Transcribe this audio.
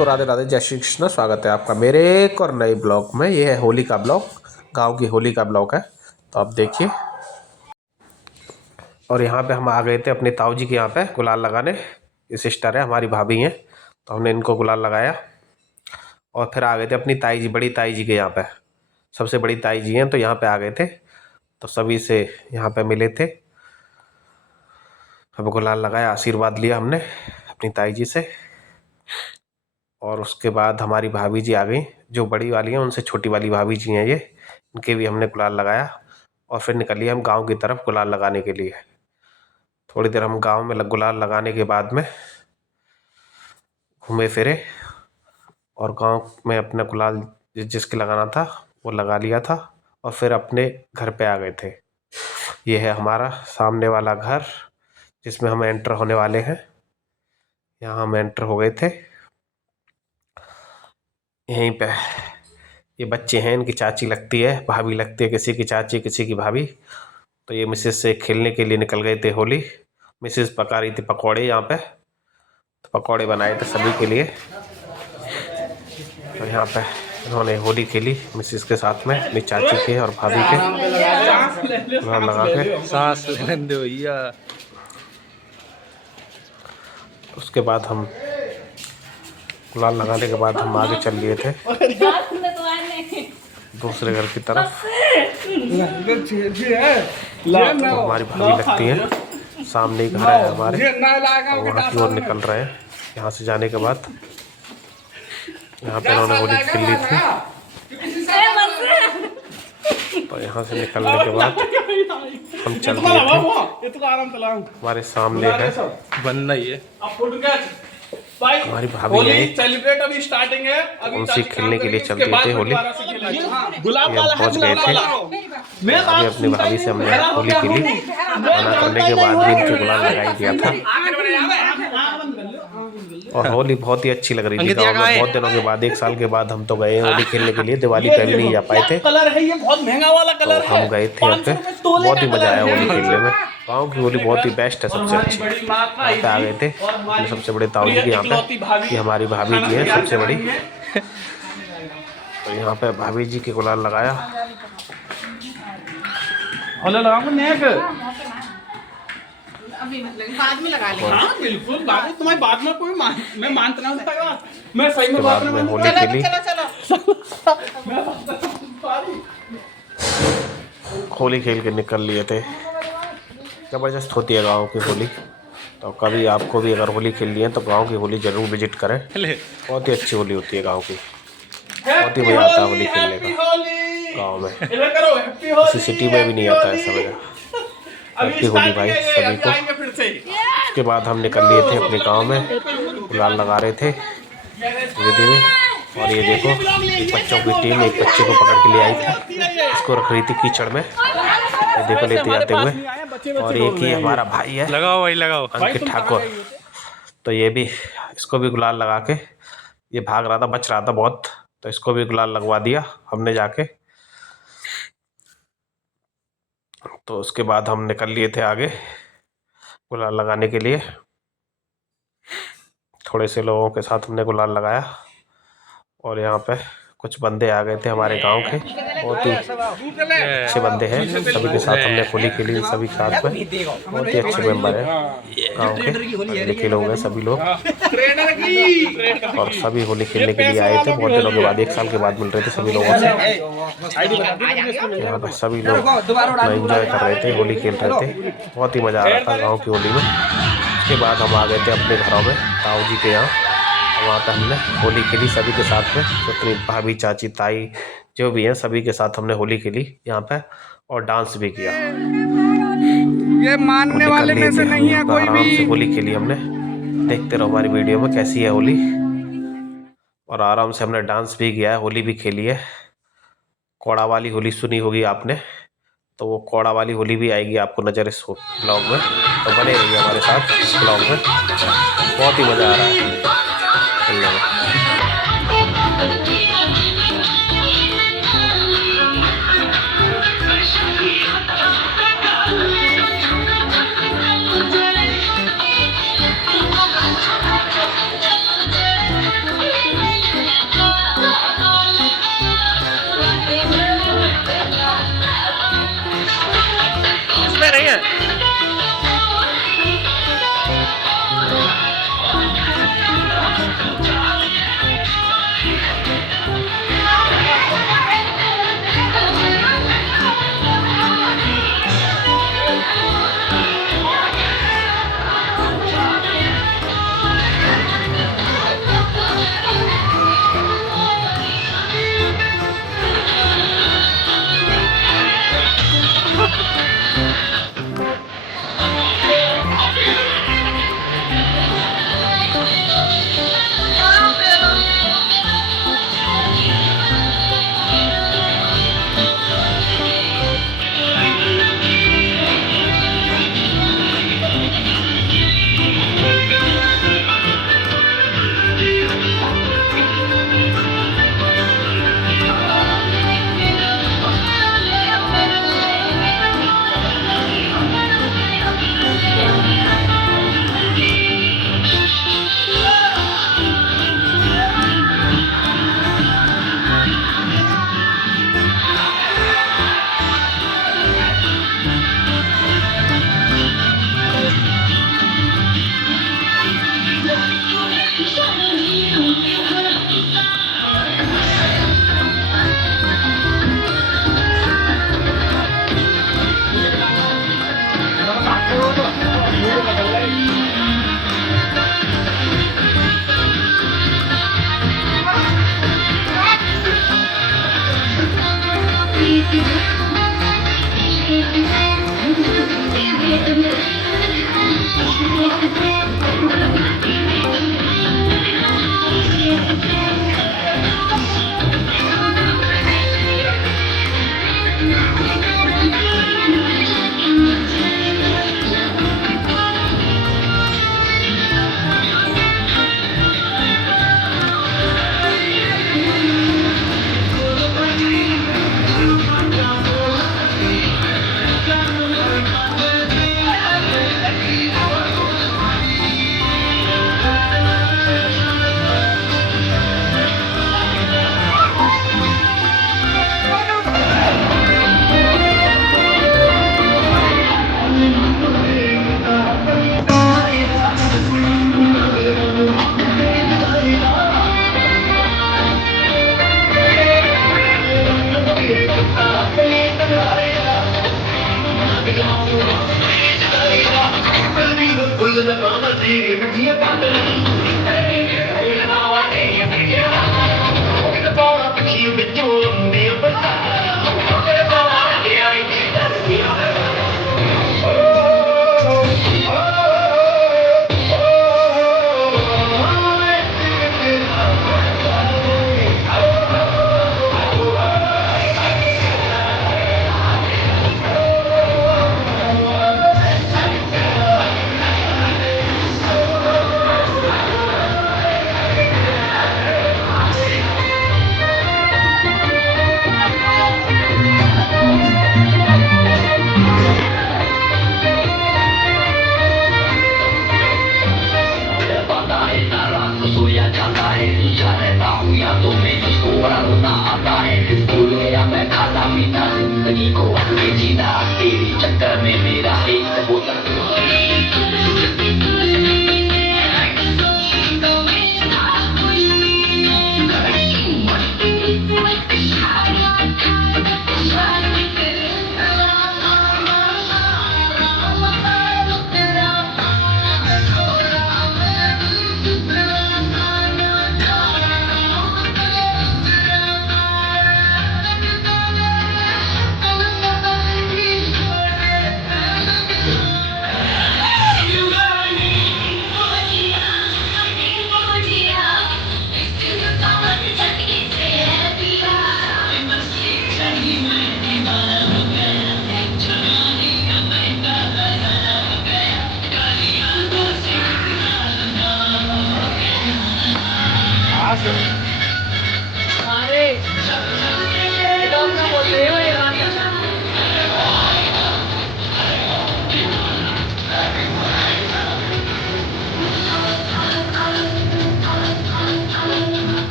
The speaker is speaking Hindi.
दोस्तों, राधे राधे, जय श्री कृष्ण। स्वागत है आपका मेरे एक और नए ब्लॉग में। ये है होली का ब्लॉग, गांव की होली का ब्लॉग है, तो आप देखिए। और यहाँ पे हम आ गए थे अपने ताऊ जी के यहाँ पे गुलाल लगाने। ये सिस्टर है, हमारी भाभी हैं, तो हमने इनको गुलाल लगाया। और फिर आ गए थे अपनी ताई जी, बड़ी ताई जी के यहाँ पे। सबसे बड़ी ताई जी हैं, तो यहाँ पे आ गए थे, तो सभी से यहाँ पे मिले थे। अब गुलाल लगाया, आशीर्वाद लिया हमने अपनी ताई जी से। और उसके बाद हमारी भाभी जी आ गई, जो बड़ी वाली हैं, उनसे छोटी वाली भाभी जी हैं ये, इनके भी हमने गुलाल लगाया। और फिर निकलिए हम गांव की तरफ गुलाल लगाने के लिए। थोड़ी देर हम गांव में गुलाल लगाने के बाद में घूमे फिरे, और गांव में अपना गुलाल जिसके लगाना था वो लगा लिया था, और फिर अपने घर पे आ गए थे। ये है हमारा सामने वाला घर, जिसमें हम एंटर होने वाले हैं। यहाँ हम एंटर हो गए थे। यहीं पे ये बच्चे हैं, इनकी चाची लगती है, भाभी लगती है, किसी की चाची किसी की भाभी। तो ये मिसेस से खेलने के लिए निकल गए थे होली। मिसेस पका रही थी पकौड़े यहाँ पे, तो पकौड़े बनाए थे सभी के लिए। तो यहाँ पे इन्होंने होली खेली मिसेस के साथ में, अपनी चाची के और भाभी के गुलाल लगा के। सांस लेने भैया। उसके बाद हम गुलाल लगाने के बाद हम आगे चल लिए थे दूसरे घर की तरफ। तो हमारी भाभी लगती हैं, सामने ही घर है हमारे, और वहाँ की ओर निकल रहे हैं। यहाँ से जाने के बाद यहाँ पे इन्होंने होली खेल ली थी, तो यहाँ से निकलने के बाद हम चल दिए थे। हमारे सामने है बनना ही है हमारी भाभी है, सेलिब्रेट अभी स्टार्टिंग है, उनसे खेलने के लिए चलते थे होली। ये हम पहुँच गए थे। अभी अपनी भाभी से हमने होली खेली, खाना करने के बाद भी इनके गुलाल लगाई दिया था। और होली बहुत ही अच्छी लग रही थी गाँव में। बहुत दिनों के बाद, 1 साल के बाद हम तो गए होली खेलने के लिए। दिवाली टाइम नहीं जा पाए थे, कलर है ये बहुत महंगा वाला कलर तो हम गए थे यहाँ पे। बहुत ही मजा आया होली खेलने में। गाँव की होली बहुत ही बेस्ट है, सबसे अच्छी। यहाँ पे आ गए थे अपने सबसे बड़े ताऊ जी के यहाँ पे। ये हमारी भाभी जी है सबसे बड़ी, तो यहाँ पे भाभी जी के गुलाल लगाया। अभी बाद में लगा लेंगे। हाँ बिल्कुल, बाबू तुम्हारी बात में कोई मैं मानता नहीं हूँ, मैं सही में बाद में होली खेली। होली खेल के निकल लिए थे। ज़बरदस्त होती है गांव की होली, तो कभी आपको भी अगर होली खेलनी है तो गांव की होली ज़रूर विजिट करें। बहुत ही अच्छी होली होती है गांव की, बहुत ही मज़ा आता है होली खेलने का गांव में। किसी सिटी में भी नहीं आता है ऐसा मज़ा। हैप्पी होली भाई सभी को। उसके बाद हम निकल लिए थे अपने गांव में, गुलाल लगा रहे थे धीरे धीरे। और ये देखो, एक बच्चों की टीम एक बच्चे को पकड़ के ले आई थी, इसको रख रही थी कीचड़ में, ये देखो लेते जाते हुए। और एक ही हमारा भाई है, लगाओ भाई लगाओ, अंकित ठाकुर, तो ये भी, इसको भी गुलाल लगा के, ये भाग रहा था, बच रहा था बहुत, तो इसको भी गुलाल लगवा दिया हमने जाके। तो उसके बाद हम निकल लिए थे आगे गुलाल लगाने के लिए। थोड़े से लोगों के साथ हमने गुलाल लगाया, और यहाँ पे कुछ बंदे आ गए थे हमारे गांव के, बहुत ही अच्छे बंदे हैं। सभी के साथ हमने होली खेली, सभी के साथ में बहुत ही अच्छे मेंबर हैं गांव के, लिखे लोग हैं सभी लोग। और सभी होली खेलने के लिए आए थे बहुत दिनों के बाद, 1 साल के बाद मिल रहे थे सभी लोगों से। यहाँ पर सभी लोग एंजॉय कर रहे थे, होली खेल रहे थे, बहुत ही मज़ा आ रहा था गाँव की होली में। उसके बाद हम आ गए थे अपने घरों में, ताऊ जी के यहाँ। वहाँ पर हमने होली खेली सभी के साथ में, अपनी भाभी चाची ताई जो भी हैं सभी के साथ हमने होली खेली यहाँ पे, और डांस भी किया। ये मानने वाले में से नहीं है कोई आराम से होली खेली हमने। देखते रहो हमारी वीडियो में कैसी है होली। और आराम से हमने डांस भी किया है, होली भी खेली है। कौड़ा वाली होली सुनी होगी आपने, तो वो कौड़ा वाली होली भी आएगी आपको नज़र इस ब्लॉग में, तो बने रहिए हमारे साथ इस ब्लॉग में। बहुत ही मज़ा आ रहा है खेलने में। है।